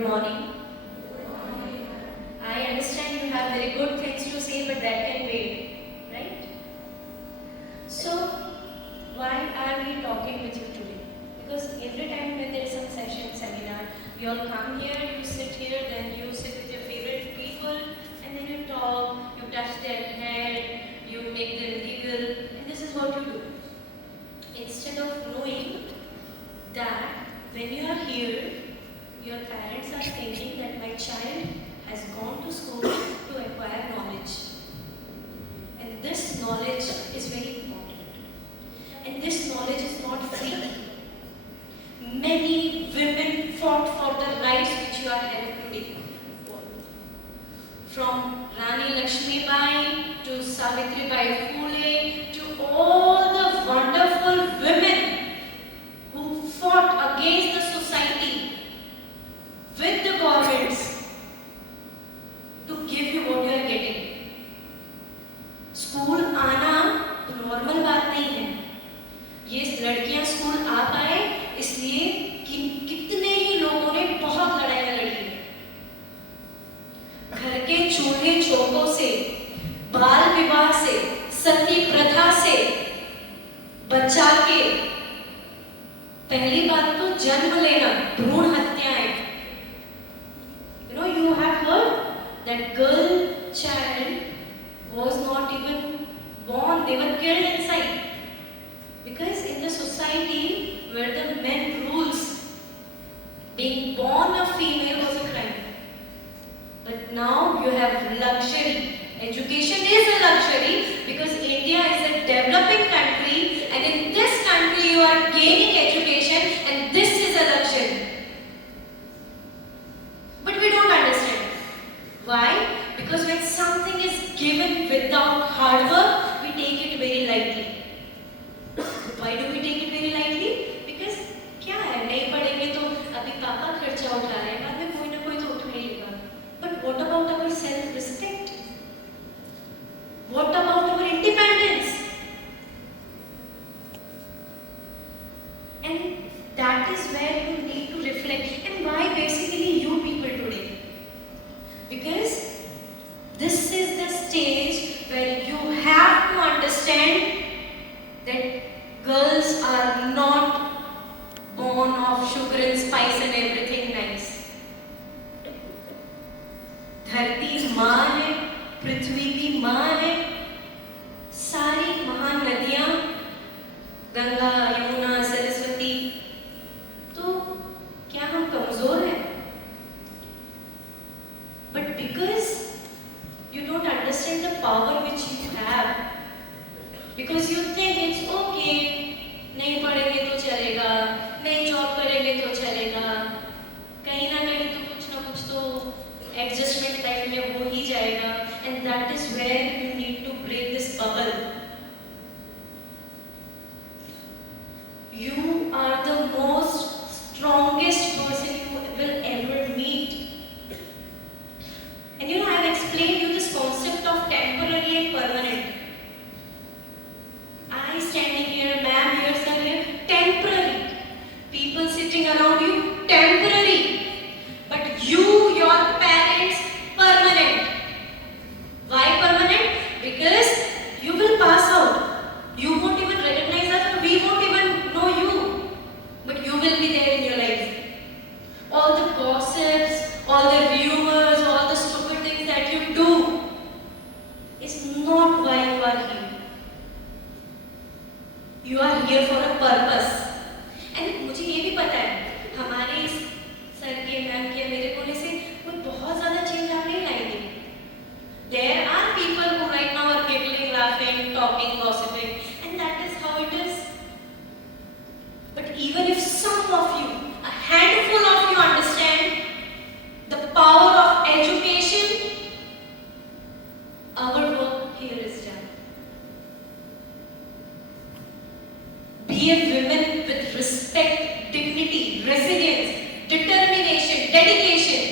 Good morning. I understand you have very good things to say, but that can wait, right? So, why are we talking with you today? Because every time when there is some seminar, you all come here, you sit here, then you sit with your favorite people, and then you talk, you touch their head, you make them giggle, and this is what you do. Instead of knowing that when you are here, your parents are thinking that my child has gone to school to acquire knowledge. And this knowledge is very important. And this knowledge is not free. Many women fought for the rights which you are having today. From Rani Lakshmi Bai to Savitri Bai Phule to all the wonderful women who fought against the society with the governments to give you what you are getting. School आना normal बात नहीं है. ये लड़कियां school आ पाए इसलिए कि कितने ही लोगों ने बहुत लड़ाइयां लड़ी हैं. घर के चूल्हे चौकों से, बाल विवाह से, सती प्रथा से बचा के, पहली बात तो जन्म लेना, भ्रूण हत्याएं. You have heard that girl child was not even born, they were killed inside. Because in the society where the men rules, being born a female was a crime. But now you have luxury. Education is a luxury because India is a developing country, and in this country you are gaining education, and this is a luxury. But we don't understand. Why? Because when something is given without hard work, we take it very lightly. Why do we take it very lightly? Because क्या है, नहीं पढ़ेंगे तो अभी पापा खर्चा उठा रहे हैं, बाद में कोई ना कोई तो उठा ही लेगा. But what about our self-respect? What about our independence? And that is where you need to reflect. And why basically you people today? Because this is the stage where you have to understand that girls are not born of sugar and spice and everything nice. धरती माँ है, पृथ्वी भी माँ है, सारी महान नदियाँ, गंगा, यमुना, सरस्वती. तो क्या हम कमजोर हैं? But because you don't understand the power which you have, because you think it's okay, नहीं पढ़ेंगे तो चलेगा, नहीं जॉब करेंगे तो चलेगा, कहीं ना कहीं तो कुछ तो एडजस्टमेंट लाइफ में हो ही जाएगा. And that is where you need to break this bubble. You are the most strongest person you will ever meet. And I have explained you this concept of temporary and permanent. I standing here, ma'am here, sir here, temporary. People sitting around you, temporary. But you, your parents, permanent. Why permanent? Because you will pass out. You won't even recognize us, or we won't even know you. But you will be there in your life. All the gossips, all the rumors, all the stupid things that you do is not why you are here. You are here for a purpose. And मुझे ये भी पता है, हमारे इस sir के, ma'am के, मेरे कोने से कोई बहुत ज़्यादा चेंज आप नहीं लाएंगे. There are people who right now are giggling, laughing, talking, gossiping, and that is how it is. But even if some of you, a handful of you understand the power of education, our work here is done. Be a woman with respect, dignity, resilience, determination, dedication.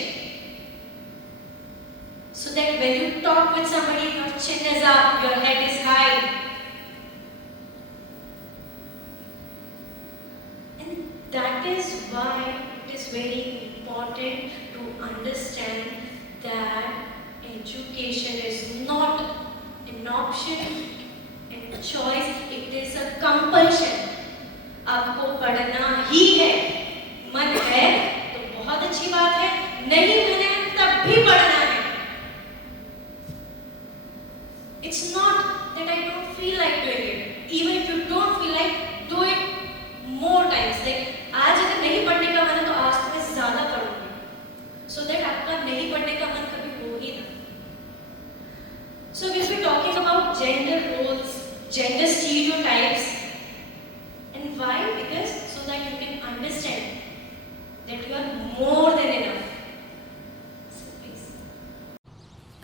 So that when you talk with somebody, your chin is up, your head is high. And that is why it is very important to to understand that education is not an option and choice, it is a compulsion. आपको पढ़ना ही है, मन है तो बहुत अच्छी बात है, नहीं मन है तब भी पढ़ना है. It's not that I don't feel like doing it. Even if you don't feel like, do it more times. Like आज अगर नहीं पढ़ने का मन है तो आज तो मैं ज़्यादा पढ़ूंगी, so that आपका नहीं पढ़ने का मन कभी हो ही ना. So we'll be talking about gender roles, gender stereotypes, and why? Because so that you can understand that you are more than enough. So please.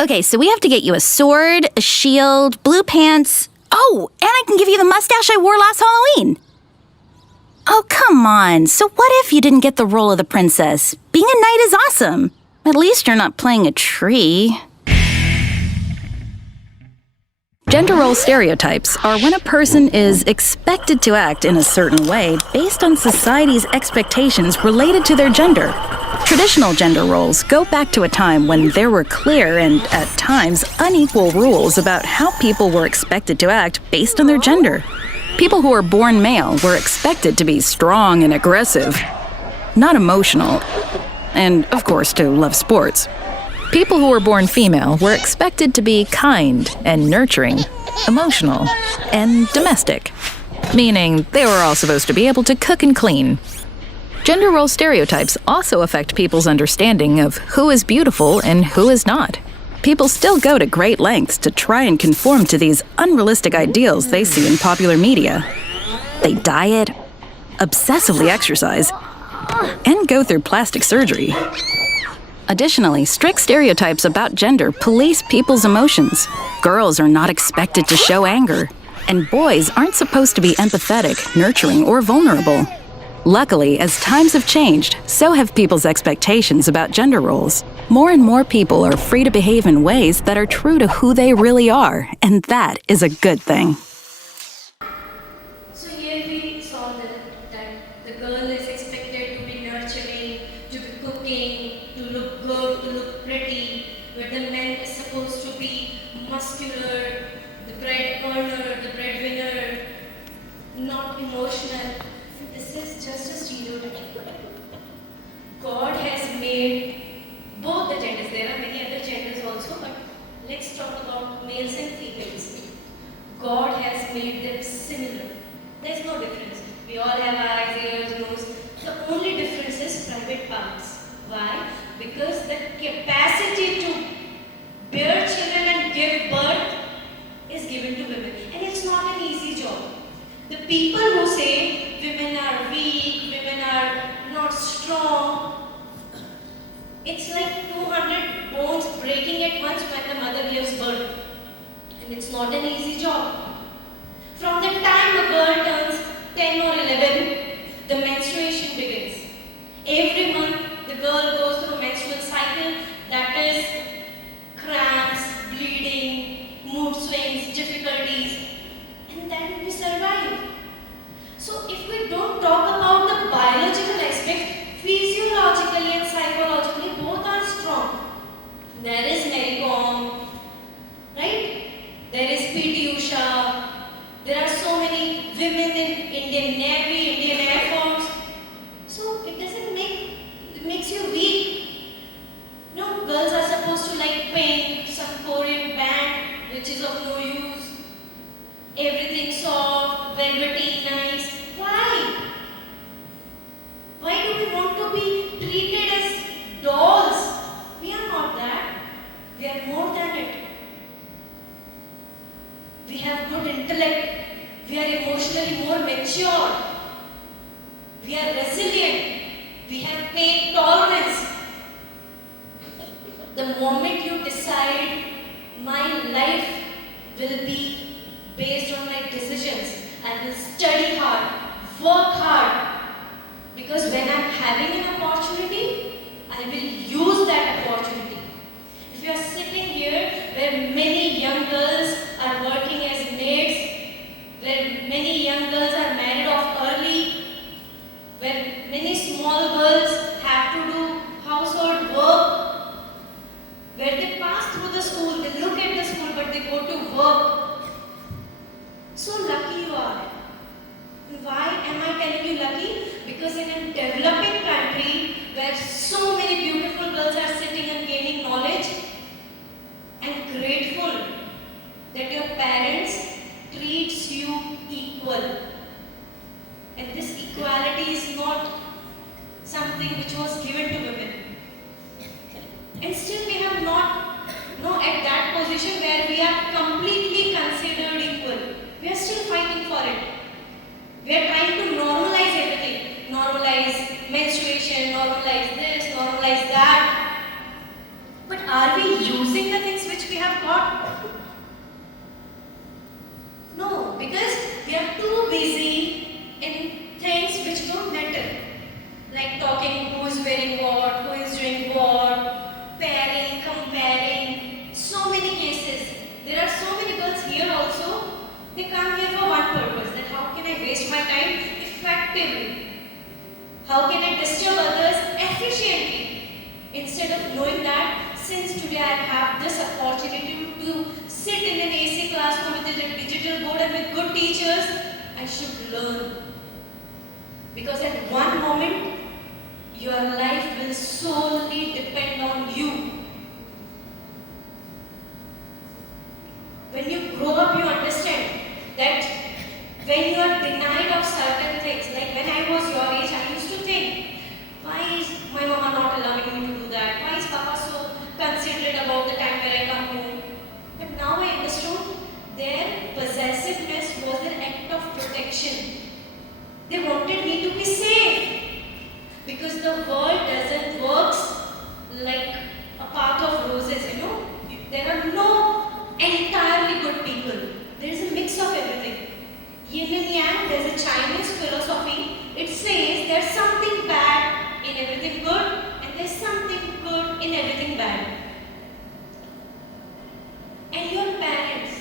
Okay, so we have to get you a sword, a shield, blue pants. Oh, and I can give you the mustache I wore last Halloween. Oh, come on. So what if you didn't get the role of the princess? Being a knight is awesome. At least you're not playing a tree. Gender role stereotypes are when a person is expected to act in a certain way based on society's expectations related to their gender. Traditional gender roles go back to a time when there were clear and, at times, unequal rules about how people were expected to act based on their gender. People who were born male were expected to be strong and aggressive, not emotional, and, of course, to love sports. People who were born female were expected to be kind and nurturing, emotional, and domestic, meaning they were all supposed to be able to cook and clean. Gender role stereotypes also affect people's understanding of who is beautiful and who is not. People still go to great lengths to try and conform to these unrealistic ideals they see in popular media. They diet, obsessively exercise, and go through plastic surgery. Additionally, strict stereotypes about gender police people's emotions. Girls are not expected to show anger, and boys aren't supposed to be empathetic, nurturing, or vulnerable. Luckily, as times have changed, so have people's expectations about gender roles. More and more people are free to behave in ways that are true to who they really are, and that is a good thing. So here we saw that the girl is expected to be nurturing, to be cooking, to look good, to look pretty, where the man is supposed to be muscular, the bread earner, the breadwinner, not emotional. This is just a stereotype. God has made both the genders. There are many other genders also, but let's talk about males and females. God has made them similar. There's no difference. We all have eyes, ears, nose. The only difference is private parts. Why? Because the capacity to bear children and give birth is given to women. And it's not an easy job. The people who say women are weak, women are not strong, it's like 200 bones breaking at once when the mother gives birth. And it's not an easy job. From the time a girl turns 10 or 11, the menstruation begins. Every month, the girl goes through a menstrual cycle, that is cramps, bleeding, mood swings, difficulties, and then we survive. So if we don't talk about the biological aspect, physiologically and psychologically both are strong. There is Mary Kom, right? There is P.T. Usha. There are so many women in Indian Navy, Indian Air Force. So it doesn't it makes you weak. No, girls are supposed to like pink, some Korean band which is of no use. Everything soft, velvety, nice. Why? Why do we want to be treated as dolls? We are not that. We are more than it. We have good intellect. We are emotionally more mature. We are resilient. We have pain tolerance. The moment you decide my life will be based on my decisions, I will study hard, work hard, because when I'm having an opportunity, I will use that opportunity. If you are sitting here where many young girls are working as maids, where many young girls are married off early, where many small girls have to do household work, something which was given to women. And still we have not at that position where we are completely considered equal. We are still fighting for it. We are trying to normalize everything. Normalize menstruation, normalize this, normalize that. But are we using the things which we have got? No, because we are too busy in things which don't matter. Like talking who is wearing what, who is doing what, pairing, comparing, so many cases. There are so many girls here also, they come here for one purpose, that how can I waste my time effectively? How can I disturb others efficiently? Instead of knowing that, since today I have this opportunity to sit in an AC classroom with a digital board and with good teachers, I should learn. Because at one moment, your life will solely depend on you. When you grow up, you understand that when you are denied of certain things, like when I was your age, I used to think, why is my mama not allowing me to do that? Why is papa so considerate about the time when I come home? But now I understood their possessiveness was an act of protection. They wanted me to be safe. Because the world doesn't work like a path of roses, you know. There are no entirely good people. There is a mix of everything. Yin and Yang, there's a Chinese philosophy. It says there's something bad in everything good and there's something good in everything bad. And your parents,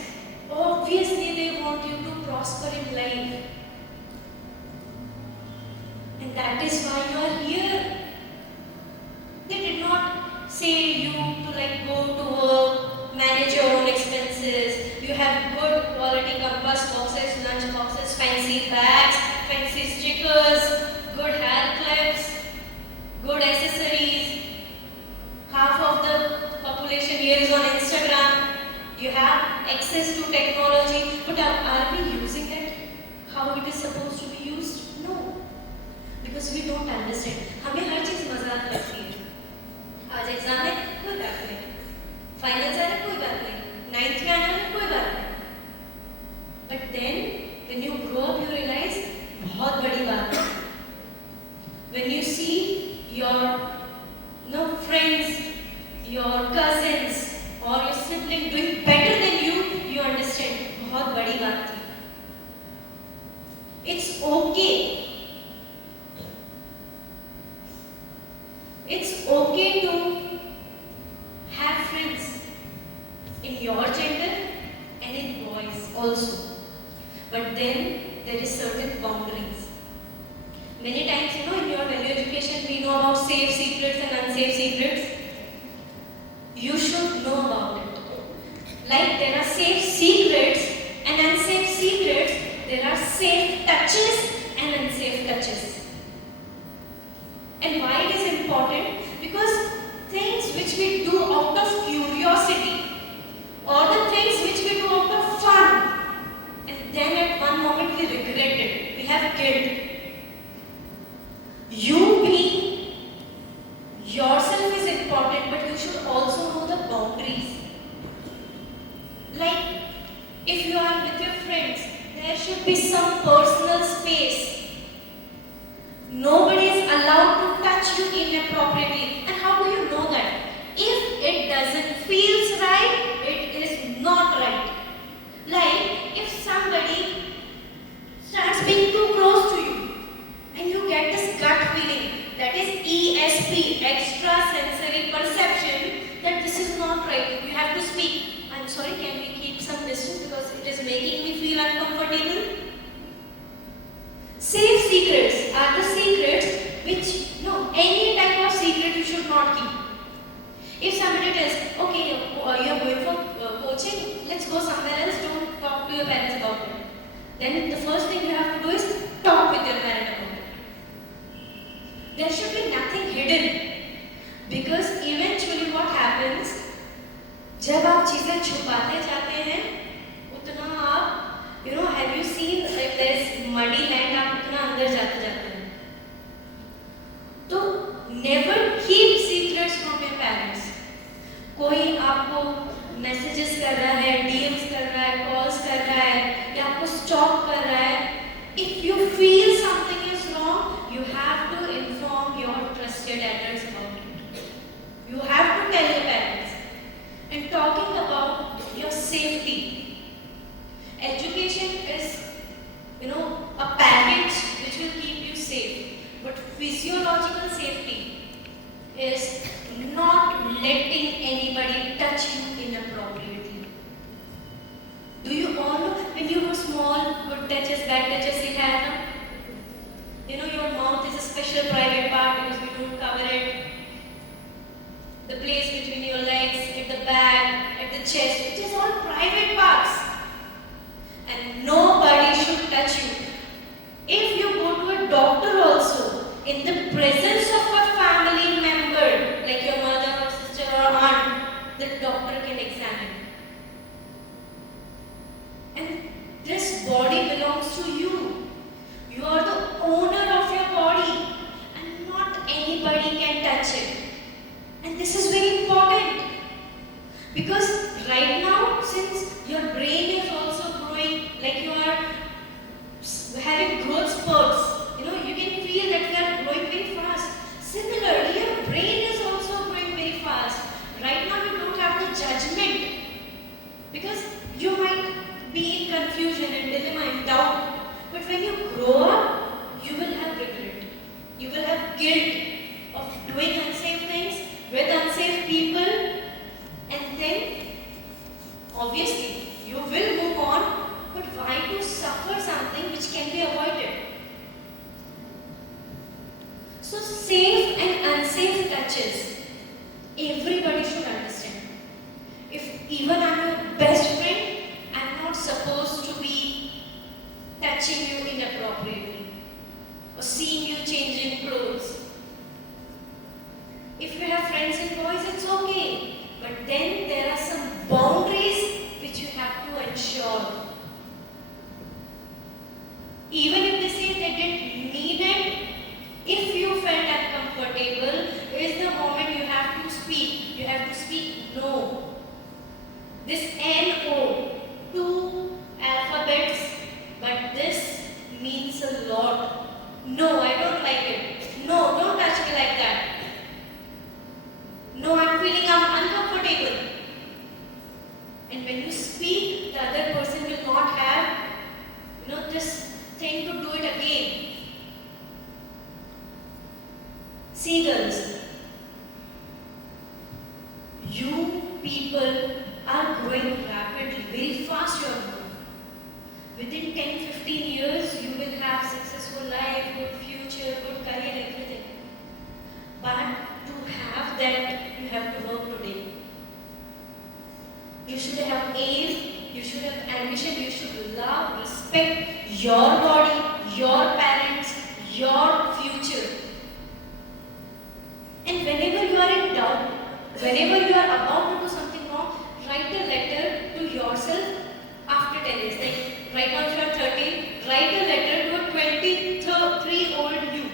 obviously they want you to prosper in life. And that is why you are here. They did not say you to like go to work, manage your own expenses. You have good quality compass boxes, lunch boxes, fancy bags, fancy stickers, good hair clips, good accessories. Half of the population here is on Instagram. You have access to technology, but are we using it how it is supposed to be used? No. Because we don't understand. हमें हर चीज मजाक लगती है. आज exam है कोई बात नहीं. फाइनल्स आ रहे कोई बात नहीं. 9th में आना है कोई बात नहीं. But then when you grow up you realize बहुत बड़ी बात है. When you see your friends, your cousins or your sibling doing better than you, you understand बहुत बड़ी बात थी. It's okay. It's okay to have friends in your gender and in boys also. But then there is certain boundaries. Many times, in your value education, we know about safe secrets and unsafe secrets. You should know about it. Like there are safe secrets and unsafe secrets, there are safe touches and unsafe touches. And why it is important? Because things which we do out of curiosity or the things which we do out of fun and then at one moment we regret it, we have guilt. You being yourself is important, but you should also know the boundaries. Like if you are with your friends, there should be some personal space. Nobody is allowed to touch you inappropriately. And how do you know that? If it doesn't feel right, it is not right. Like if somebody starts being too close to you and you get this gut feeling, that is ESP, extrasensory perception, that this is not right. You have to speak. I'm sorry, can we keep some distance because it is making me feel uncomfortable? Safe secrets are the secrets which, any type of secret you should not keep. If somebody tells, okay, you're going for coaching, let's go somewhere else, don't talk to your parents about it. Then the first thing you have to do is talk with your parent about it. There should be nothing hidden. Because eventually what happens, जब आप चीजें छुपाते जाते हैं, उतना आप have you seen if there is muddy land, आप उतना अंदर जाते हैं. तो feel something is wrong, you have to inform your trusted adults about it. You have to tell your parents. And talking about your safety, education is, a package which will keep you safe. But physiological safety is not letting anybody touch you inappropriately. Do you all know when you were small, good touches, bad touches you have? Your mouth is a special private part because we don't cover it. The place between your legs, at the back, at the chest, it is all private parts. And nobody should touch you. If you go to a doctor also, in the presence of a family member, like your mother or sister or aunt, the doctor can examine. And this body belongs to you. You are the owner of your body, and not anybody can touch it. And this is very important, because right now, since your brain is also growing, like you are having growth spurts, you can feel that you are growing very fast. Similarly, your brain is also growing very fast. Right now, you don't have the judgment, because you might be in confusion and dilemma and doubt. But when you grow up, you will have regret. You will have guilt of doing unsafe things with unsafe people, and then obviously you will move on, but why to suffer something which can be avoided? So safe and unsafe touches, everybody should understand. If even I'm your best friend, I'm not supposed to be touching you inappropriately or seeing you changing clothes. If you have friends and boys, it's okay. But then there are some boundaries which you have to ensure. Even if they say they didn't mean it, if you felt uncomfortable, is the moment you have to speak. You have to speak no. This N-O, 2 alphabets, but this means a lot. No, I don't like it. No, don't touch me like that. No, I'm feeling uncomfortable. And when you speak, the other person will not have, this thing to do it again. Seagulls, you people are growing rapidly, very fast you are growing. Within 10-15 years, you will have successful life, good future, good career, everything. But to have that, you have to work today. You should have aim, you should have ambition, you should love, respect your body, your parents, your future. And whenever you are in doubt, whenever you are about to do something wrong, write a letter to yourself after 10 years. Like right now if you are 13, write a letter to a 23-year-old you.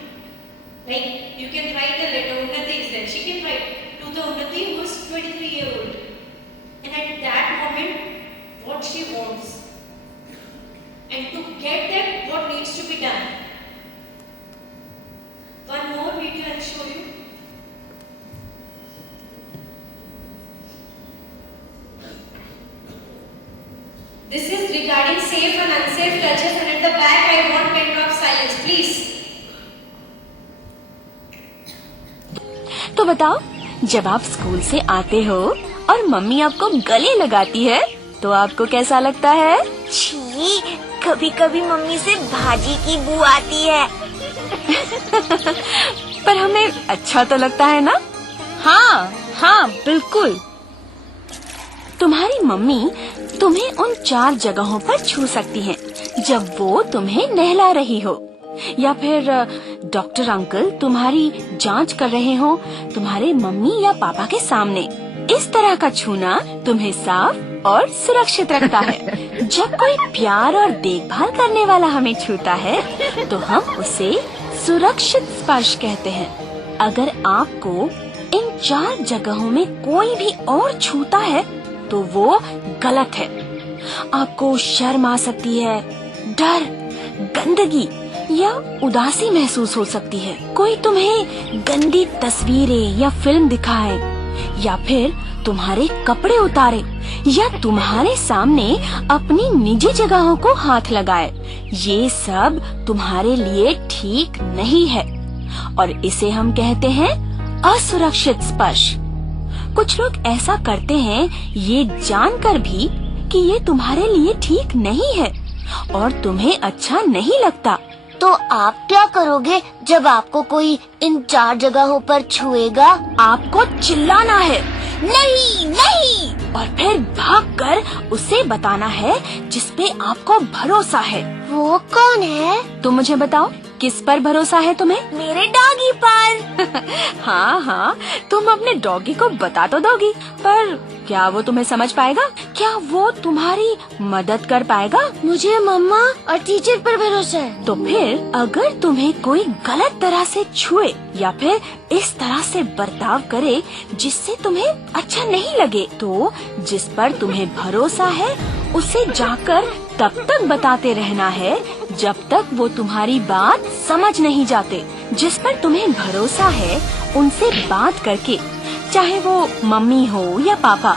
Like you can write a letter, Unnati is there. She can write to the Unnati who is 23-year-old. And at that moment, what she wants. And to get that, what needs to be done. One more video I'll show you. This is regarding safe and unsafe touches, and at the back I want pin drop silence, please. तो बताओ, जब आप school से आते हो और mummy आपको गले लगाती है तो आपको कैसा लगता है? छी, कभी कभी मम्मी से भाजी की बू आती है। पर हमें अच्छा तो लगता है ना? हाँ, बिल्कुल। तुम्हारी मम्मी तुम्हें उन 4 जगहों पर छू सकती हैं जब वो तुम्हें नहला रही हो, या फिर डॉक्टर अंकल तुम्हारी जांच कर रहे हो तुम्हारे मम्मी या पापा के सामने। इस तरह का छूना तुम्हें साफ और सुरक्षित रखता है। जब कोई प्यार और देखभाल करने वाला हमें छूता है तो हम उसे सुरक्षित स्पर्श कहते हैं। अगर आपको इन 4 जगहों में कोई भी और छूता है तो वो गलत है। आपको शर्म आ सकती है, डर, गंदगी या उदासी महसूस हो सकती है। कोई तुम्हें गंदी तस्वीरें या फिल्म दिखाए, या फिर तुम्हारे कपड़े उतारे, या तुम्हारे सामने अपनी निजी जगहों को हाथ लगाए, ये सब तुम्हारे लिए ठीक नहीं है और इसे हम कहते हैं असुरक्षित स्पर्श। कुछ लोग ऐसा करते हैं ये जानकर भी कि ये तुम्हारे लिए ठीक नहीं है और तुम्हें अच्छा नहीं लगता। तो आप क्या करोगे जब आपको कोई इन 4 जगहों पर छुएगा? आपको चिल्लाना है, नहीं नहीं, और फिर भागकर उसे बताना है जिसपे आपको भरोसा है। वो कौन है? तुम मुझे बताओ, किस पर भरोसा है तुम्हें? मेरे डॉगी पर। हाँ हाँ, तुम अपने डॉगी को बता तो दोगी, पर क्या वो तुम्हें समझ पाएगा? क्या वो तुम्हारी मदद कर पाएगा? मुझे मम्मा और टीचर पर भरोसा है। तो फिर अगर तुम्हें कोई गलत तरह से छुए या फिर इस तरह से बर्ताव करे जिससे तुम्हें अच्छा नहीं लगे, तो जिस पर तुम्हें भरोसा है उसे जाकर तब तक बताते रहना है जब तक वो तुम्हारी बात समझ नहीं जाते। जिस पर तुम्हें भरोसा है उनसे बात करके, चाहे वो मम्मी हो या पापा,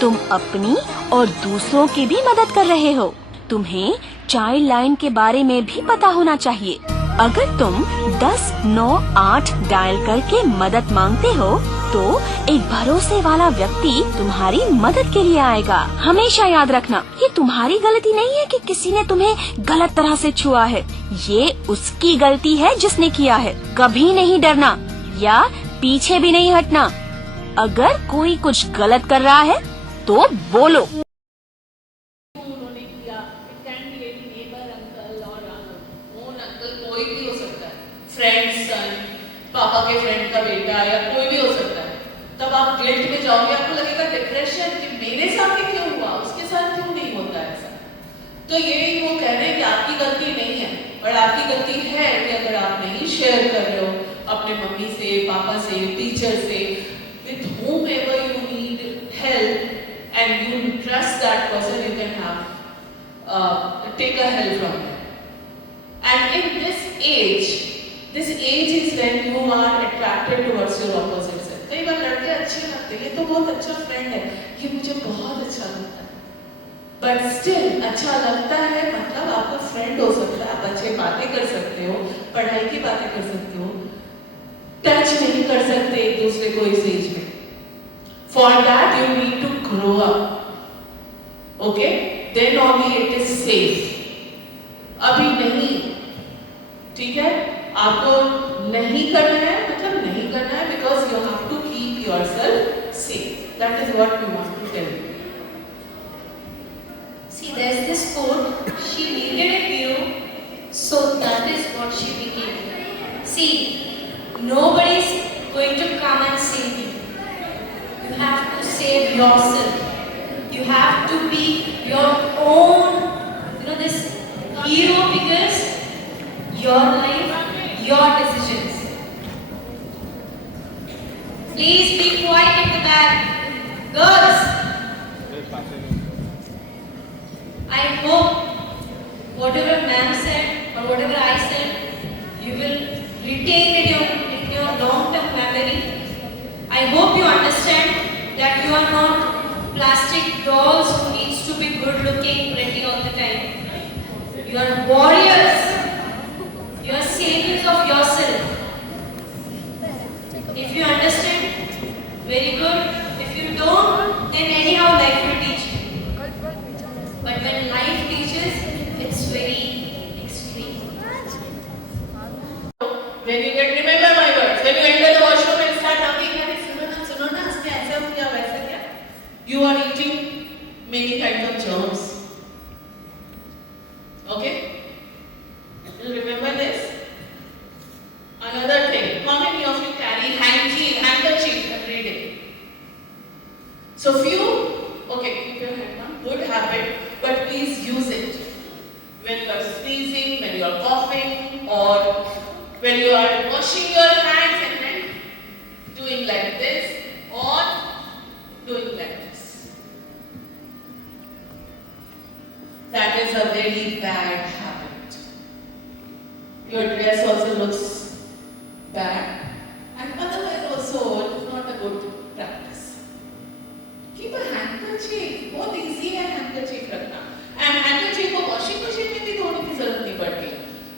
तुम अपनी और दूसरों की भी मदद कर रहे हो। तुम्हें चाइल्ड लाइन के बारे में भी पता होना चाहिए। अगर तुम 1098 डायल करके मदद मांगते हो तो एक भरोसे वाला व्यक्ति तुम्हारी मदद के लिए आएगा। हमेशा याद रखना, ये तुम्हारी गलती नहीं है कि किसी ने तुम्हें गलत तरह से छुआ है, ये उसकी गलती है जिसने किया है। कभी नहीं डरना या पीछे भी नहीं हटना। अगर कोई कुछ गलत कर रहा है तो बोलो। उन्होंने किया, it can be any neighbour uncle और ओन अंकल, कोई भी हो सकता है, फ्रेंड सन, पापा के फ्रेंड का बेटा या कोई भी हो सकता है। तब आप गिल्ट में जाओगे, आपको लगेगा डिप्रेशन कि मेरे साथ ही क्यों हुआ, उसके साथ क्यों नहीं होता ऐसा। तो ये वो कह रहे हैं कि आपकी गलती नहीं है, और आपकी गलती है कि अगर आप नहीं शेयर कर रहे हो अपने मम्मी से, पापा से, टीचर से, with whomever you need help and you trust that person, you can have take a help from them. And in this age is when you are attracted towards your opposite sex. कई बार लड़के अच्छे लगते हैं, ये तो बहुत अच्छा friend है, ये मुझे बहुत अच्छा लगता है, बट स्टिल अच्छा लगता है मतलब आपका फ्रेंड हो सकता है, आप अच्छे बातें कर सकते हो, पढ़ाई की बातें कर सकते हो, टच नहीं कर सकते एक दूसरे को इस एज में। For that you need to grow up, okay? Then only it is safe. अभी नहीं, ठीक है? आपको नहीं करना है मतलब नहीं करना है, because you have to keep yourself safe. That is what we want to tell you. See, there's this quote, she needed a hero, so that is what she became. See, nobody's going to come and save you. You have to save yourself. You have to be your own, this hero, because your life, your decisions. Please be quiet at the back. Girls, I hope whatever ma'am said or whatever I said, you will retain it in your long-term memory. I hope you understand that you are not plastic dolls who needs to be good looking pretty all the time. You are warriors. You are saviors of yourself. If you understand, very good. If you don't, then anyhow life will teach you. But when life teaches, it's very extreme. When you get, remember my words, when you enter the washroom and start talking, सुनो ना, इसने ऐसा किया, वैसा किया, you are eating many kinds of germs. Okay? You remember this? Another thing, how many of you carry handkerchief every day? So few, okay, keep your hand down, good habit, but please use it. When you are sneezing, when you are coughing, or when you are washing your hands and then doing like this or doing like this. That is a very bad habit. your dress also looks bad, and otherwise also it's not a good practice. Keep a handkerchief, बहुत easy है handkerchief रखना, and handkerchief को washing machine में भी धोने की जरूरत नहीं पड़ती.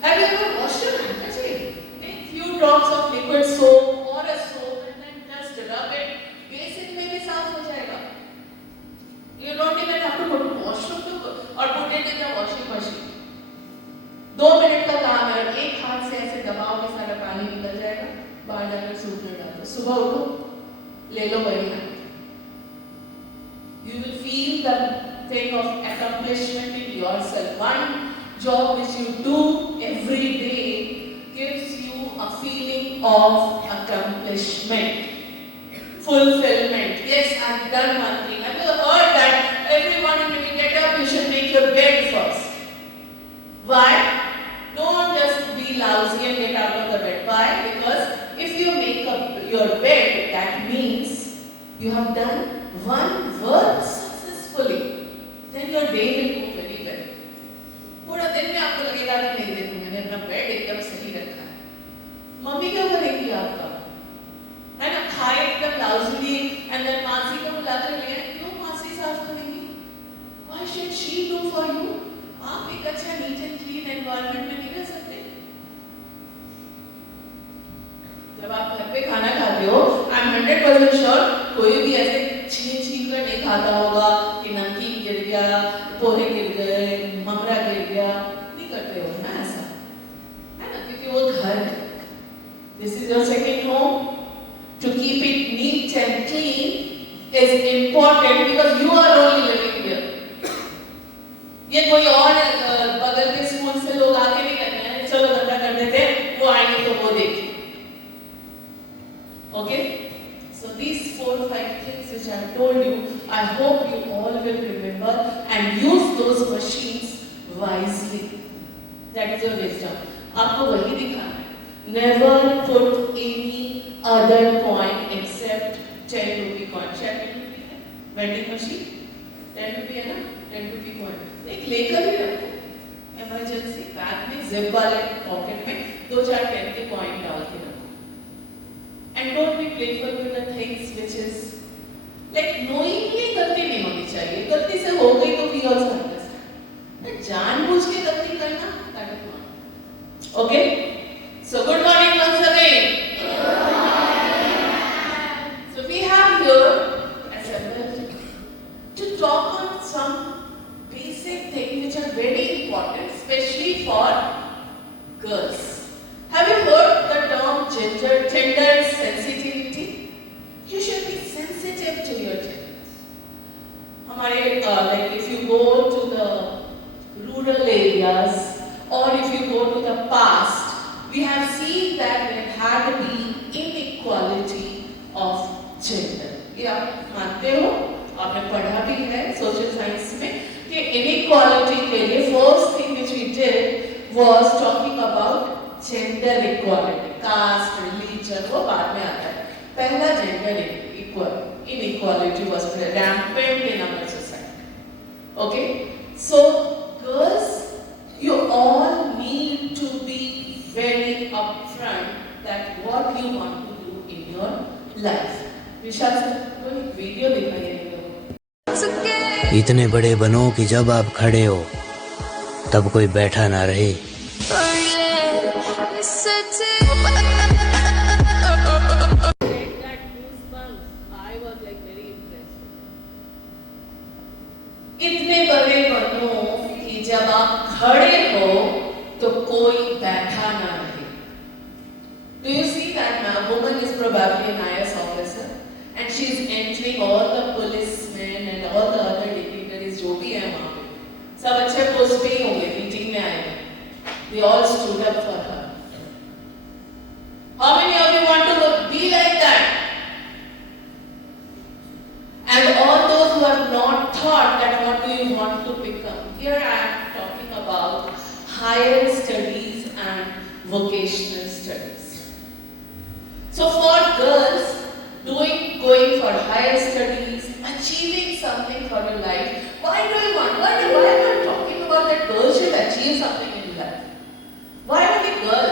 Have you ever washed your handkerchief? Take few drops of liquid soap or a soap and then just rub it. Basin में भी साफ हो जाएगा. You don't even have to go to washroom to or put it in the washing machine. 2 minute का काम है, एक हाथ से ऐसे दबाओगे सारा पानी निकल जाएगा, बाहर जाकर सूखने डाल दो. सुबह उठो, ले लो वही हाथ. You will feel the thing of accomplishment in yourself. One job which you do every day gives you a feeling of accomplishment, fulfillment. Yes, I've done one thing. Have you heard that every morning when you get up, you should make your bed first? Why? Don't just be lousy and get out of the bed. Why? Because if you make up your bed, that means you have done one work successfully. Then your day will go very well. पूरा दिन में आपको लगेगा कि नहीं, देखो मैंने अपना बेड एकदम सही रखा है. मम्मी क्या करेगी आपका? है ना, खाए एकदम लाउजली and then मासी को बुलाकर ले आए, क्यों मासी साफ करेगी? Why should she do for you? आप एक अच्छा नीट एंड क्लीन एनवायरनमेंट में नहीं रह सकते. जब आप घर पे खाना खाते हो, आई एम 100% श्योर कोई भी ऐसे छीन कर नहीं खाता होगा कि नमकीन गिर गया, पोहे गिर गए, ममरा गिर गया. नहीं करते हो ना ऐसा, है ना, क्योंकि वो घर है. This is your second home. To keep it neat and clean is important because you are only living here. ये कोई और बगल के स्कूल से लोग आके नहीं करते हैं, चलो गंदा कर देते हैं, वो आएंगे तो वो देखें. Okay? So these 4 or 5 things which I have told you, I hope you all will remember and use those machines wisely. That is your wisdom. आपको वही दिखाना है. Never put any other coin except 10 rupee coin. 10 rupee है? Vending machine? 10 rupee है ना? 10 rupee coin. एक लेकर ही रखो. Emergency बैग में जिप वाले पॉकेट में 2-4 10 के कॉइन डाल के रखो. And don't be playful with the things which is like knowingly गलती नहीं होनी चाहिए. गलती से हो गई तो भी और सकता है. but जानबूझ के गलती करना that is not. Okay? So good morning once again. So we have here assembled to talk on some basic things which are very important, especially for girls. Have you heard the term gender sensitivity? You should be sensitive to your gender. हमारे like if you go to the rural areas or if you go to the past, we have seen that there had been inequality of gender. ये आप मानते हो? आपने पढ़ा भी है social science में कि inequality के लिए first thing which we did was talking about gender equality. Caste, religion वो बाद में आता है. पहला gender inequality was rampant in our society. Okay? So girls, you all need to be very upfront that what you want to do in your life. Vishal sir कोई video दिखाइए लोगों. इतने बड़े बनो कि जब आप खड़े हो तब कोई बैठा ना रहे. इतने बड़े बनो कि जब आप खड़े हो तो कोई बैठा ना रहे. Do you see that now? Woman is probably an IS officer and she is entering all the policemen and all the other dignitaries जो भी हैं वहाँ पे. सब अच्छे पोस्ट पे ही होंगे, मीटिंग में आएंगे. They all stood up for her. How many of you want to be like that? And all those who have not thought that what do you want to become. Here I am talking about higher studies and vocational studies. So for girls, going for higher studies, achieving something for your life, why do you want? Why am I talking about that girls should achieve something in life? Why only girls?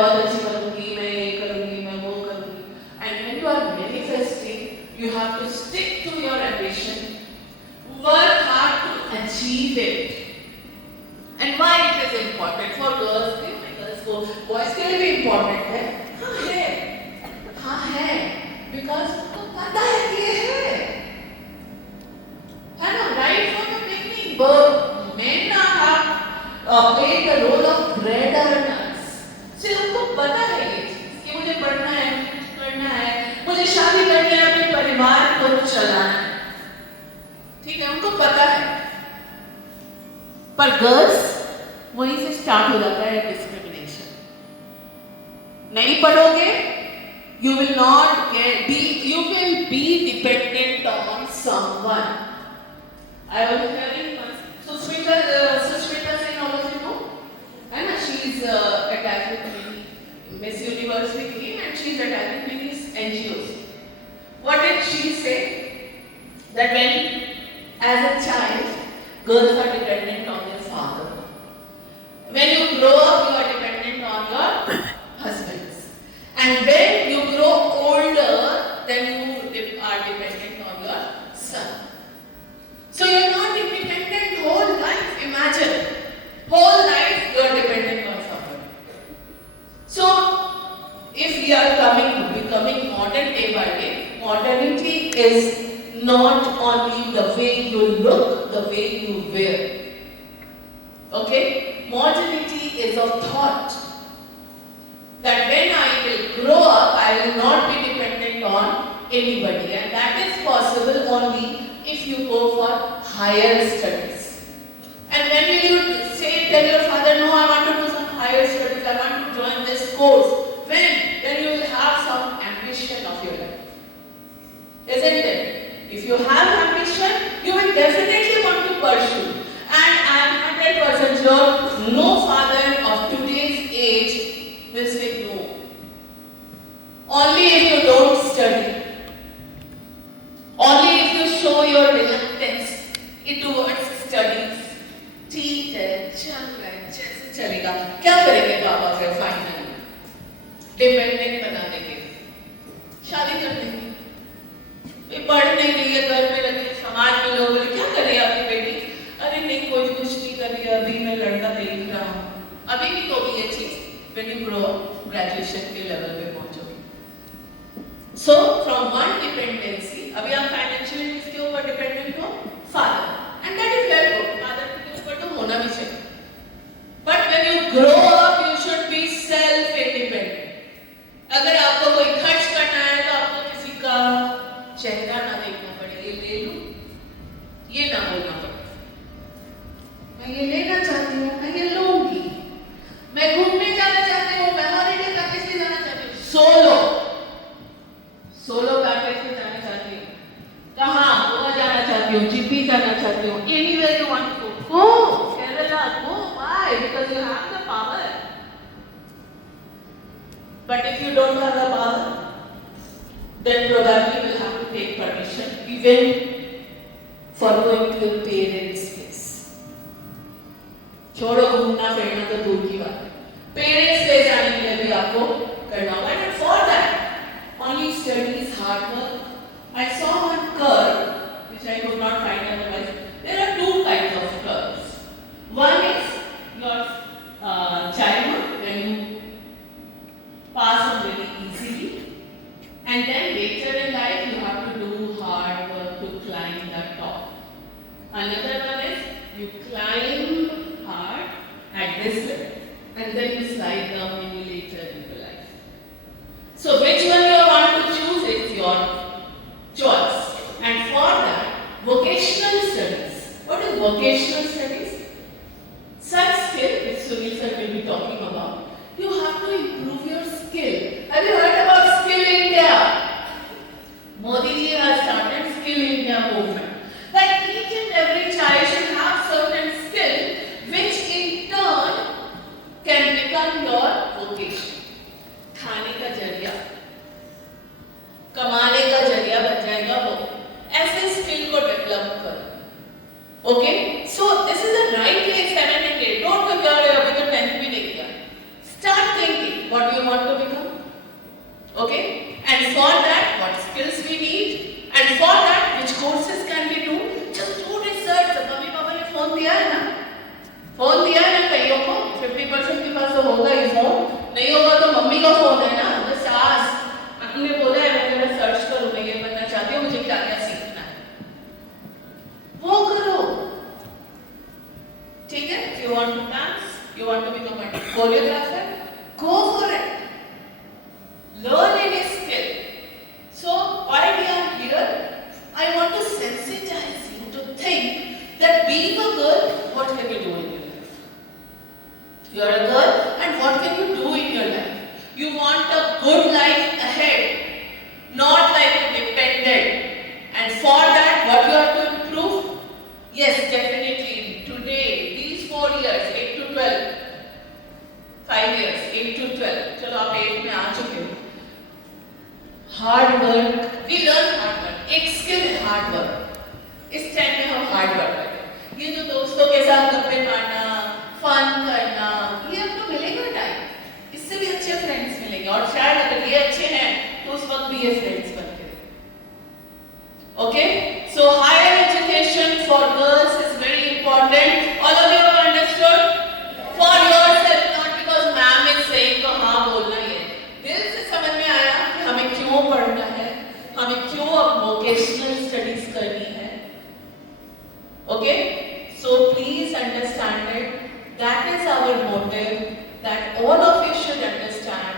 बहुत अच्छी करूँगी, मैं ये करूँगी, मैं वो करूँगी. And when you are manifesting, you have to stick to your ambition, work hard to achieve it. And why it is important for girls? Girls को boys के लिए भी important है. हाँ है, because उनको पता है कि ये है ना? Right from the beginning, but men have played the role of breadwinners. So उनको पता है ये चीज़ कि मुझे पढ़ना है, करना है, मुझे शादी करनी है, अपने परिवार को चलाना है. ठीक है, उनको पता है. पर गर्ल्स वहीं से स्टार्ट हो जाता है डिस्क्रिमिनेशन. नहीं पढ़ोगे, you will be dependent on someone. I was hearing Sushmita Singh, all of you know, है ना? She is attached with many Miss Universe with me, and she is attached with many NGOs. What did she say? That when, as a child, girls are dependent on their father. When you grow up, you are dependent on your husbands. And when you grow older, then you are dependent on your son. So you are not independent whole life. Imagine, whole life you are dependent on someone. So, if we are becoming modern day by day, modernity is not only the way you look, the way you wear. Okay? Modernity is of thought. That when I will grow up, I will not be dependent on anybody. And that is possible only if you go for higher studies. And when will you tell your father, no, I want to do some higher studies, I want to join this course. When you will have some ambition of your life. Isn't it? If you have ambition, you will definitely want to pursue. And I am 100% sure no father of today's age will say no. Only if you don't study. Only if you show your reluctance towards studies. ठीक है, चल रहा है, जैसे चलेगा. क्या करेंगे पापा फिर फाइनली? डिपेंडेंट बना देंगे. शादी कर देंगे. ये पढ़ नहीं रही है, घर में रखी, समाज में लोग बोले क्या करे आपकी बेटी? अरे नहीं, कोई कुछ नहीं कर रही है, अभी मैं लड़का देख रहा हूँ. अभी भी तो ये चीज when you grow up, graduation के लेवल पे पहुंचोगे. So from one dependency, अभी आप फाइनेंशियली किसके ऊपर डिपेंडेंट हो? Father. And that is very good. Father के ऊपर तो होना भी चाहिए. But when you grow up, you should be self-independent. अगर आपको कोई खर्च करना है तो आपको किसी का चेहरा ना देखना पड़े. ये ले लूं, ये ना बोलना पड़े. मैं ये लेना चाहती हूँ, मैं ये लूंगी. मैं घूमने जाना चाहती हूँ, मैं हॉलिडे पैकेज से जाना चाहती हूँ. सोलो पैकेज से जाना चाहती हूँ. कहाँ? गोवा जाना चाहती हूँ, जीपी जाना चाहती हूँ. Anywhere you want to go. Go, Kerala, go. Why? Because you have the power. But if you don't have the power, then probably you will have to take permission even for going to your parents' place. छोड़ो घूमना फिरना तो दूर की बात है. Parents ले जाने के लिए भी आपको करना होगा. And for that, only studies, hard work. I saw one curve which I could not find otherwise. There are two types of curves. One is your childhood, when you pass on very easily, and then later in life you have to do hard work to climb the top. Another one is you climb hard at this level, and then you slide down maybe later in your life. So which one you want to choose is your choice. And for that, vocational studies. What is vocational studies? Such skill, which Sunil sir will be talking about. You have to improve your skill. Have you heard about Skill India? Modi ji has started Skill India movement. That each and every child should have certain skill, which in turn can become your vocation. खाने का जरिया, कमाने का जरिया बन जाएगा वो. ऐसे स्किल को डेवलप करो. Okay? So this is the right way, 7 and 8. Don't compare अभी तो 10th भी नहीं किया. Start thinking. what do you want to become? Okay? And for that, what skills we need? And for that, which courses can we do? Just do research. Mummy papa ने phone दिया है ना? Phone दिया है ना कईयों को? 50% के पास तो होगा ही फोन. नहीं होगा तो मम्मी का फोन है ना? बस आज हमने बोला है मैं जरा सर्च करूँ, मैं ये बनना चाहती हूँ, मुझे क्या क्या सीखना है. वो करो. ठीक है? If you want to dance, you want to become a choreographer, go for it. Learn any skill. So why we are here? I want to sensitize you to think that being a girl, what can you do in your life? You are a girl, and what can you do in your life? You want a good life ahead, not like a dependent. And for that, what you have to improve? Yes, definitely. Today, these 4 years, 8 to 12, 5 years, 8 to 12. चलो आप 8 में आ चुके हो. Hard work. We learn hard work. एक skill है hard work. इस time में हम hard work करते हैं. ये जो दोस्तों के साथ गप्पे मारना, fun करना, ये आपको मिलेगा टाइम. इससे भी अच्छे फ्रेंड्स मिलेंगे. और शायद अगर ये अच्छे हैं, तो उस वक्त भी ये फ्रेंड्स बन गए. Okay? So higher education for girls is very important. All of you have understood? For yourself, not because ma'am is saying तो हाँ बोलना ही है. दिल से समझ में आया कि हमें क्यों पढ़ना है, हमें क्यों अब vocational studies करनी है. Okay? So please understand it. That is our motive. That all of you should understand.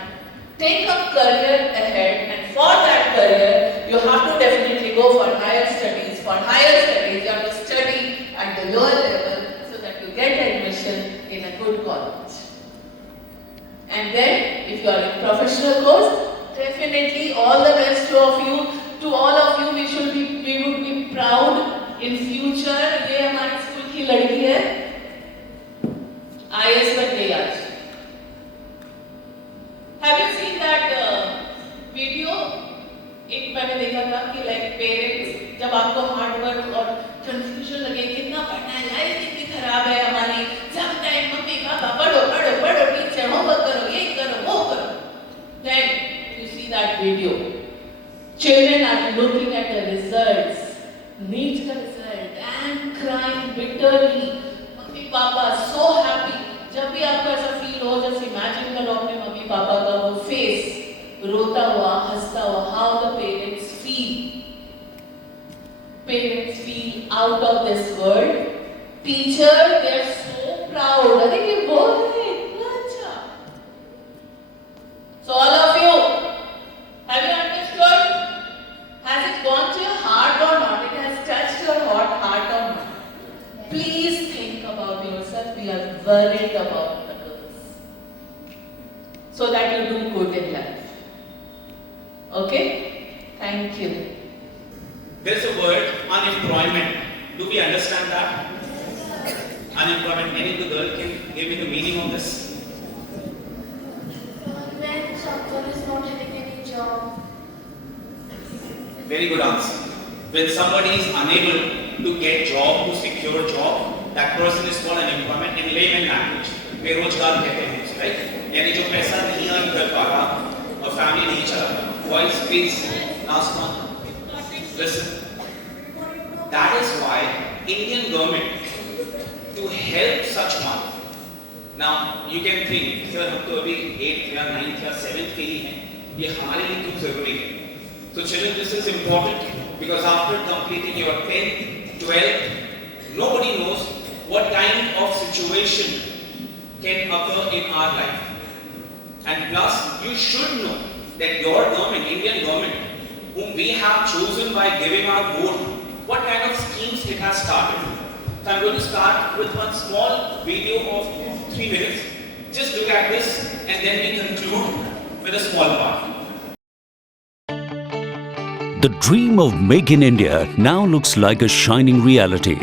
Take a career ahead, and for that career, you have to definitely go for higher studies. For higher studies, you have to study at the lower level so that you get admission in a good college. And then, if you are in professional course, definitely all the best to all of you. We would be proud in future. ये हमारे school की लड़की है, IAS बन गई आज. Have you seen that video? एक मैंने देखा था कि like parents जब आपको hard work और confusion लगे कितना पढ़ना है, लाइफ कितनी खराब है हमारी, सब टाइम मम्मी पापा पढ़ो टीचर होमवर्क करो, ये करो वो करो. Then you see that video. Children are looking at the results, NEET का result and crying bitterly. Mummy papa so happy. जब भी आपको ऐसा फील हो, जस्ट इमेजिन करो अपने मम्मी पापा का वो फेस, रोता हुआ, हंसता हुआ. How the parents feel. Parents feel out of this world. Teacher, they are so proud. अरे ये बोल रहे हैं, इतना अच्छा. So all of you, have you understood? Has it gone to your heart or not? It has touched your heart or not? Please think about yourself. We are worried about the girls, so that you do good in life. Okay? Thank you. There's a word, unemployment. Do we understand that? Unemployment. Any of the girl can give me the meaning of this? When someone is not having any job. Very good answer. When somebody is unable to get job, to secure job, that person is called unemployment in layman language. बेरोजगार कहते हैं उसे, right? यानी जो पैसा नहीं earn कर पा रहा और फैमिली नहीं चला रहा. Voice please, last one. Listen. That is why Indian government to help such one. Now you can think, sir हम तो अभी 8th या 9th या 7th के ही हैं, ये हमारे लिए क्यों जरूरी है? So children, this is important because after completing your 10th, 12th, nobody knows what kind of situation can occur in our life. And plus, you should know that your government, Indian government, whom we have chosen by giving our vote, what kind of schemes it has started. So I'm going to start with one small video of 3 minutes. Just look at this and then we conclude with a small part. The dream of Make in India now looks like a shining reality.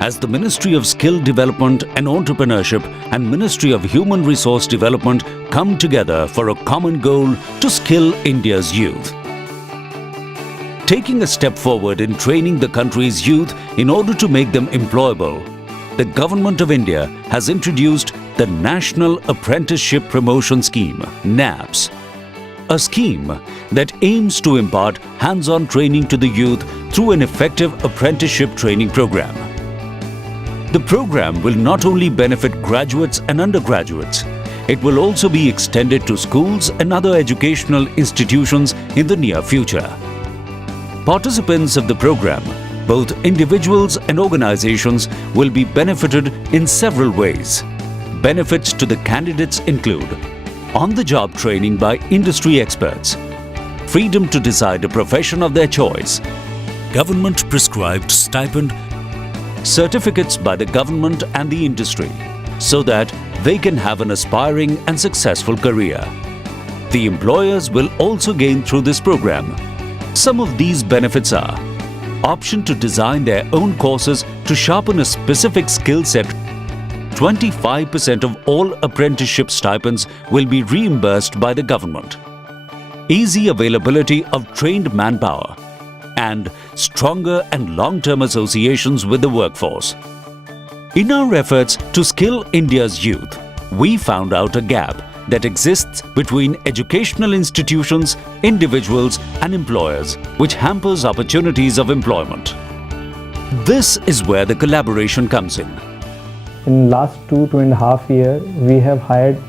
As the Ministry of Skill Development and Entrepreneurship and Ministry of Human Resource Development come together for a common goal to skill India's youth. Taking a step forward in training the country's youth in order to make them employable, the Government of India has introduced the National Apprenticeship Promotion Scheme, NAPS, a scheme that aims to impart hands-on training to the youth through an effective apprenticeship training program. The program will not only benefit graduates and undergraduates, it will also be extended to schools and other educational institutions in the near future. Participants of the program, both individuals and organizations, will be benefited in several ways. Benefits to the candidates include on-the-job training by industry experts, freedom to decide a profession of their choice, government-prescribed stipend, certificates by the government and the industry, so that they can have an aspiring and successful career. The employers will also gain through this program. Some of these benefits are option to design their own courses to sharpen a specific skill set. 25% of all apprenticeship stipends will be reimbursed by the government. Easy availability of trained manpower and stronger and long-term associations with the workforce. In our efforts to skill India's youth, we found out a gap that exists between educational institutions, individuals and employers, which hampers opportunities of employment. This is where the collaboration comes in. In last 2.5 years, we have hired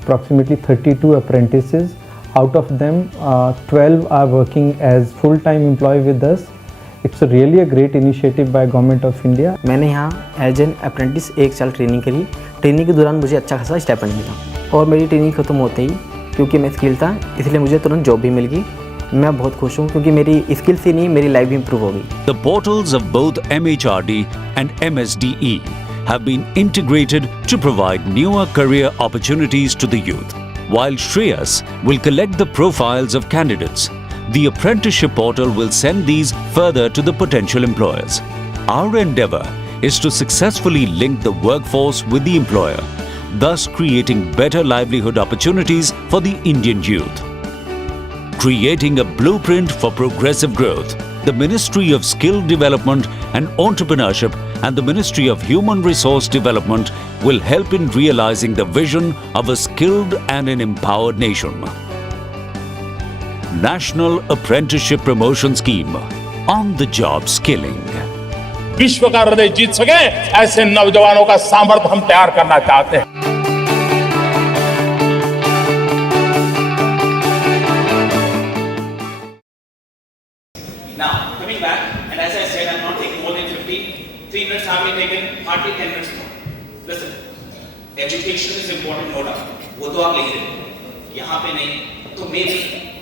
approximately 32 apprentices. Out of them, 12 are working as full-time employee with us. It's really a great initiative by Government of India. मैंने यहाँ as an apprentice 1 साल training करी। Training के दौरान मुझे अच्छा खासा stipend मिला और मेरी ट्रेनिंग खत्म होते ही, क्योंकि मैं स्किल था, इसलिए मुझे तुरंत जॉब भी मिल गई। मैं बहुत खुश हूँ क्योंकि मेरी स्किल से नहीं, मेरी लाइफ भी इम्प्रूव हो गई। The portals of both MHRD and MSDE have been integrated to provide newer career opportunities to the youth. While Shreyas will collect the profiles of candidates, the apprenticeship portal will send these further to the potential employers. Our endeavor is to successfully link the workforce with the employer, thus creating better livelihood opportunities for the Indian youth. Creating a blueprint for progressive growth, the Ministry of Skill Development and Entrepreneurship and the Ministry of Human Resource Development will help in realizing the vision of a skilled and an empowered nation. National Apprenticeship Promotion Scheme, on-the-job skilling. विश्व का हृदय जीत सके ऐसे नौजवानों का सामर्थ्य हम तैयार करना चाहते हैं। Now, coming back, and as I said, I'm not taking more than 15. 3 minutes have been taken, hardly 10 minutes more. Listen, education is important, no doubt. वो तो आप लिख रहे हैं, यहाँ पे नहीं, तो maybe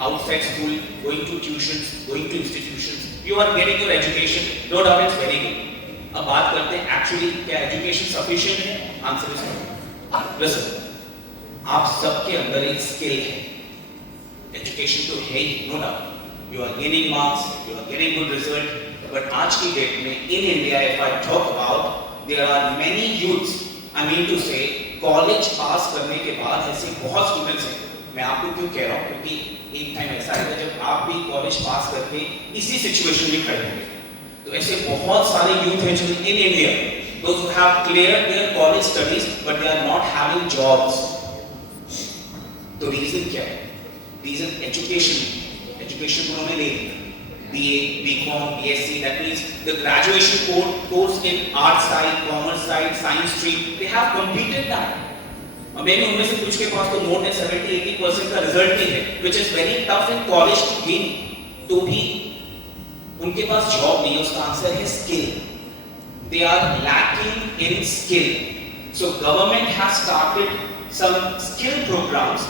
outside school, going to tuitions, going to institutions, you are getting your education, no doubt it's very good. अब बात करते हैं, actually क्या education sufficient है? Answer is no. Listen, आप सबके अंदर एक skill है, education तो है ही, no doubt. You are gaining marks, you are getting good result, but आज की डेट में in India, if I talk about, there are many youths, I mean to say, college pass करने के बाद ऐसे बहुत students हैं. मैं आपको क्यों कह रहा हूँ? क्योंकि एक टाइम ऐसा आएगा जब आप भी college pass करके इसी situation में खड़े होंगे. तो ऐसे बहुत सारे youth हैं जो in India, those who have cleared their college studies, but they are not having jobs. तो reason क्या है? Reason education उन्होंने ले लिया. BA, BCom, BSc, that means the graduation course in art side, commerce side, science stream, they have completed that. और मैंने उनमें से कुछ के पास तो more than 70-80% का result भी है, which is very tough in college to gain. तो भी उनके पास job नहीं है, उसका आंसर है skill. They are lacking in skill. So government has started some skill programs,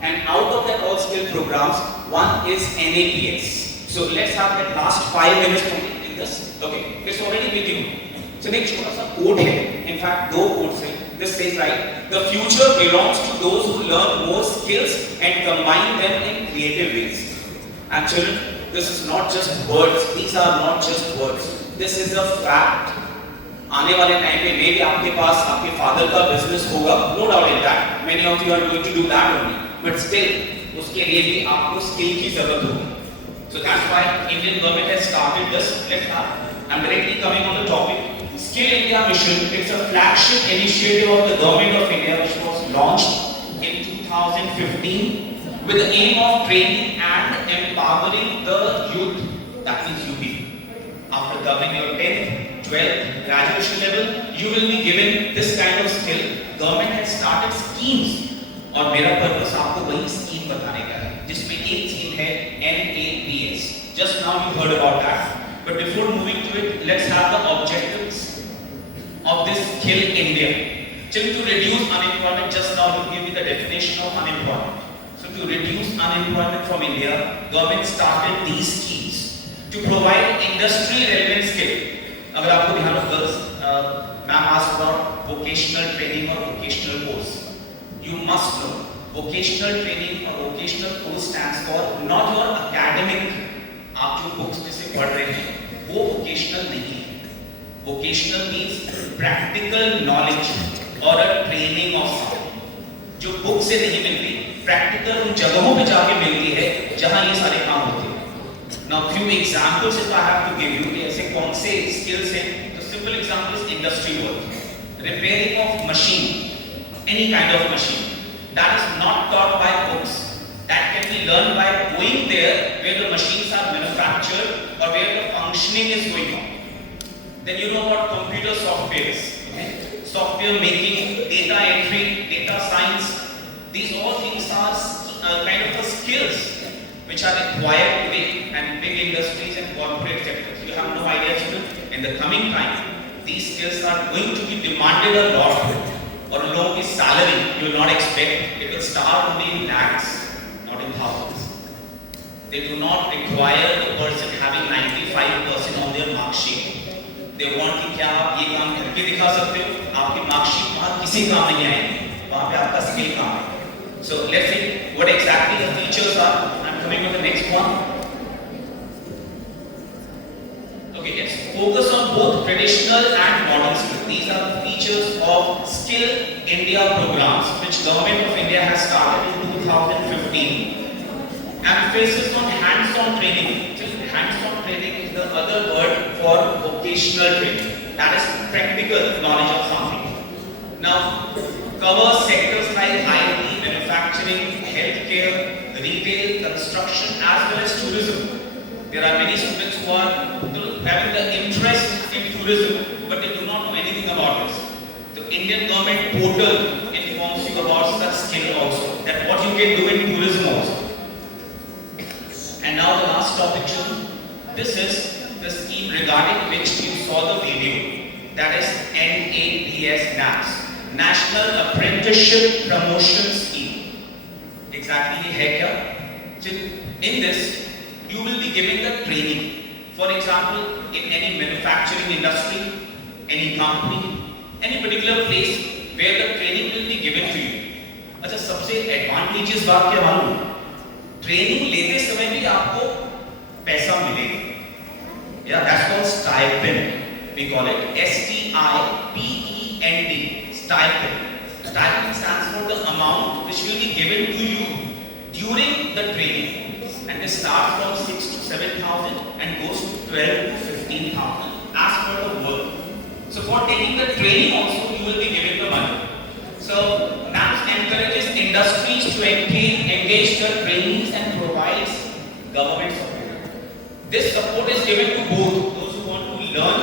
and out of that all skill programs, one is NAPS. So let's have that last 5 minutes in this. Okay, it's already with you. So एक छोटा सा quote है. In fact, 2 quotes हैं. This says right, the future belongs to those who learn more skills and combine them in creative ways. And children, this is not just words. These are not just words. This is a fact. आने वाले time पे मे भी आपके पास आपके father का business होगा, no doubt in that. Many of you are going to do that only. But still, उसके लिए भी आपको स्किल की जरूरत होगी. So that's why Indian government has started this. I'm directly coming on the topic. Skill India Mission, it's a flagship initiative of the Government of India which was launched in 2015 with the aim of training and empowering the youth, that means you people. After covering your 10th, 12th, graduation level, you will be given this kind of skill. Government has started schemes और मेरा purpose आपको वही scheme बताने का है जिसमें एक scheme है NAPS. Just now you heard about that. But before moving to it, let's have the objectives of this Skill India. So to reduce unemployment, just now you gave me the definition of unemployment. So to reduce unemployment from India, government started these schemes to provide industry relevant skill. अगर आपको ध्यान हो girls, ma'am asked about vocational training or vocational course. You must know vocational training or vocational course stands for not your academic. आप जो books में से पढ़ रहे हैं वो वोकेशनल नहीं है. वोकेशनल मींस प्रैक्टिकल नॉलेज और अ ट्रेनिंग ऑफ स्किल जो बुक से नहीं मिलती, प्रैक्टिकल उन जगहों पे जाके मिलती है जहां ये सारे काम होते हैं. Now few examples if I have to give you, ऐसे कौन से स्किल्स हैं? तो simple example is industry work, repairing of machine, any kind of machine. That is not taught by books. That can be learned by going there where the machines are manufactured or where the functioning is going on. Then you know about computer softwares, okay? Software making, data entry, data science. These all things are kind of skills which are required today and big industries and corporate sectors. You have no idea student. In the coming time, these skills are going to be demanded a lot. और लोगों की salary you will not expect. It will start only in lakhs. In thousands. They do not require the person having 95% on their mark sheet. They want कि क्या आप ये काम करके दिखा सकते हो? आपकी mark sheet वहाँ किसी काम नहीं आएगी. वहाँ पे आपका skill काम है. So let's see what exactly the features are. I'm coming to the next one. Okay, let's focus on both traditional and modern skill. These are the features of Skill India programs which Government of India has started in 2015. Emphasis on hands-on training. Hands-on training is the other word for vocational training. That is practical knowledge of something. Now, covers sectors like IT, manufacturing, healthcare, retail, construction, as well as tourism. There are many students who are having the interest in tourism, but they do not know anything about this. The Indian government portal informs you about such skill also, that what you can do in tourism also. And now the last topic, children. This is the scheme regarding which you saw the video. That is NAPS, National Apprenticeship Promotion Scheme. Exactly है क्या? In this, you will be given the training. For example, in any manufacturing industry, any company, any particular place where the training will be given to you. अच्छा, सबसे advantageous बात क्या मालूम? Training लेते समय भी आपको पैसा मिलेगा. Yeah, that's called stipend. We call it STIPEND. Stipend. Stipend stands for the amount which will be given to you during the training, and it starts from 6 to 7,000 and goes to 12 to 15,000 as per the work. So for taking the training also you will be given the money. So NAPS encourages industries to engage their trainees and provides government support. This support is given to both those who want to learn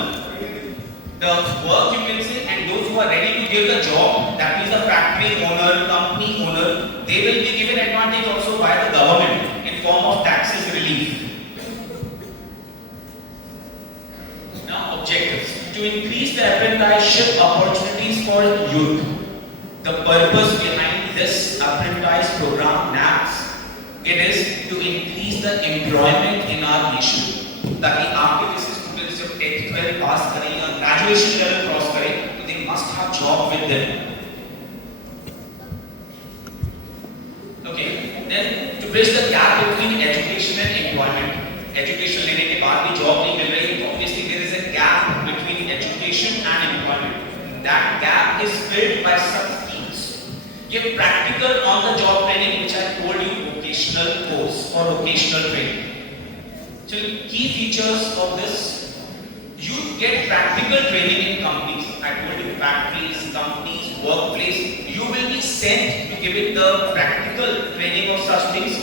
the work, you can say, and those who are ready to give the job. That means the factory owner, company owner, they will be given advantage also by the government in form of taxes relief. Now objectives: to increase the apprenticeship opportunities for youth. The purpose behind this apprentice program NAPS, it is to increase the employment in our nation. ताकि आपके जैसे students जब 10th 12th पास करें या graduation level cross करें तो they must have job with them. Okay, then to bridge the gap between education and employment. Education लेने के बाद भी जॉब नहीं मिल रही, तो obviously there is a gap between education and employment. That gap is filled by such give practical on the job training which I told you, vocational course or vocational training. So key features of this, You get practical training in companies. I told you, factories, companies, workplace. You will be sent to give it the practical training of such things.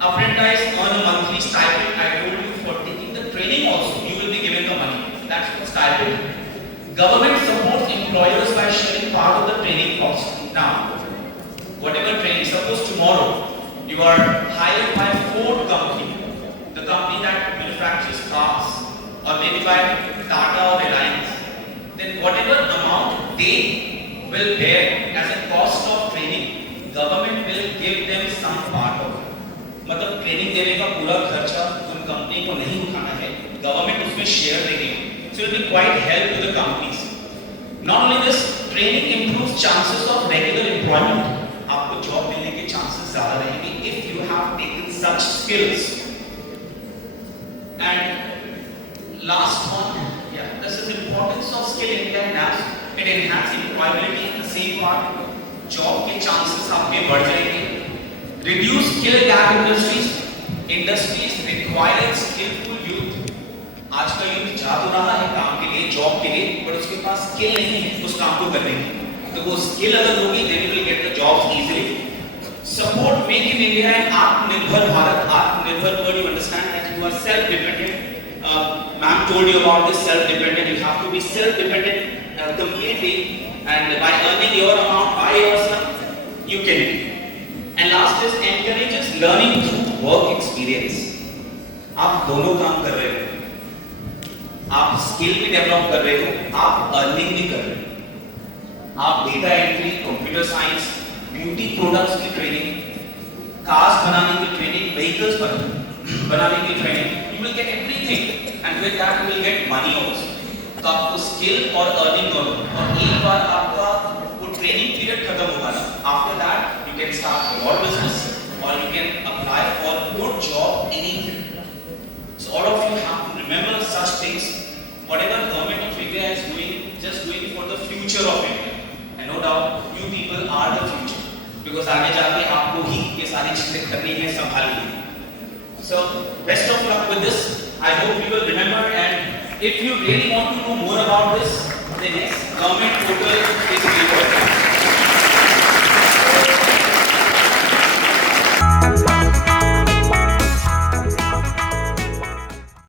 Apprentice earn a monthly stipend. I told you, for taking the training also, you will be given the money. That's the stipend. Government supports employers by sharing part of the training cost. Now, whatever training, suppose tomorrow you are hired by Ford company, the company that manufactures cars, or maybe by Tata or Reliance, then whatever amount they will bear as a cost of training, government will give them some part of it. मतलब training देने का पूरा खर्चा उन company को नहीं उठाना है, गवर्नमेंट उसमें शेयर देगी. So it will be quite help to the companies. Not only this, training improves chances of regular employment. आपको जॉब मिलने के chances ज़्यादा रहेंगे if you have taken such skills. And last one, this is importance of skill enhancement. It enhances employability in the same part. Job के chances आपके बढ़ जाएंगे. Reduce skill gap industries require skillful youth. आज का youth जा तो रहा है काम के लिए, जॉब के लिए, पर उसके पास स्किल नहीं है उस काम को करने की. तो वो स्किल अगर होगी, then you will get the jobs easily. Support Make in India and Atmanirbhar Bharat. Atmanirbhar word, you understand that you are self-dependent. Ma'am told you about this self-dependent. You have to be self-dependent completely, and by earning your amount by yourself, you can. And last is encourages learning through work experience. आप दोनों काम कर रहे हो, आप skill भी develop कर रहे हो, आप अर्निंग भी कर रहे हो. आप data entry, computer science, beauty products की ट्रेनिंग, कार्स बनाने की ट्रेनिंग, व्हीकल्स बनाने की training, you will get everything, and with that you will get money also. तो आपको स्किल और अर्निंग दोनों, और एक बार आपका वो ट्रेनिंग पीरियड खत्म होगा ना, after that you can start your business or you can apply for good job anywhere. So all of you have to remember such things. Whatever government of India is doing, just doing for the future of India, and no doubt you people are the future, because आगे जाके आपको ही ये सारी चीजें करनी है, संभालनी है. So best of luck with this. I hope you will remember, and if you really want to know more about this, the next government portal is